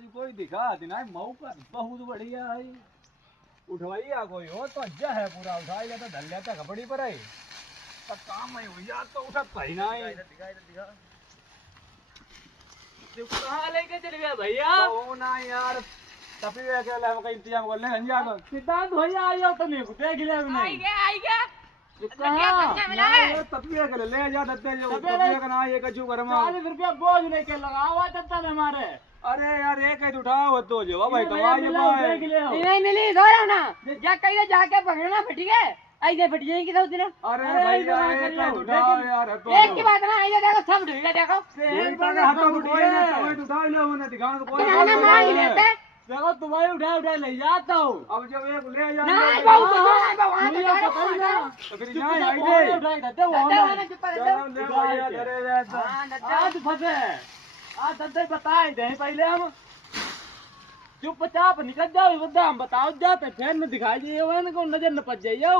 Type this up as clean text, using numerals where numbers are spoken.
आज कोई दिखा दिना मौका बहुत बढ़िया है। उठवाइया कोई हो तो अच्छा है, पूरा उठा लिया तो धल लेता कपड़ी पर है तो काम में हुआ तो उठा पहना ही। कहाँ लेके चले गए भैया? तो ना यार तभी के लिए हम का इंतजाम कर ले अंजा तो सिद्धांत भैया आयो तो नहीं देख ले हमने। आई गया कहां तभी के ले जा दत्ते जो तभी का ना ये कछु गरमा 40 रुपया बोझ लेके लगावा तत्ता में हमारे। अरे यार एक ही उठाओ तो जो भाई कमाई देख ले नहीं मिली दौड़ाओ ना जा कहीं जाके पकड़ना फट गए ऐसे फट जाएगी तो दिन। अरे भैया एक ही उठाओ यार तो एक की बात ना ऐसे देखो सब डूब गया देखो एक बार हाथों उठाई ना तो उठा ले उन्हें दिखाना तो कोई ना मांग लेते देखो तुम्हारे उठा ले जाता हूँ। अब जब एक ले जा नहीं बहुत तो फिर यहां आई दे उठा आज फंसे आज दद्दे बताए दे पहले हम चुपचाप निकल जाओ हम बताओ जाते फिर न दिखाई दिए नजर न पच जाइए।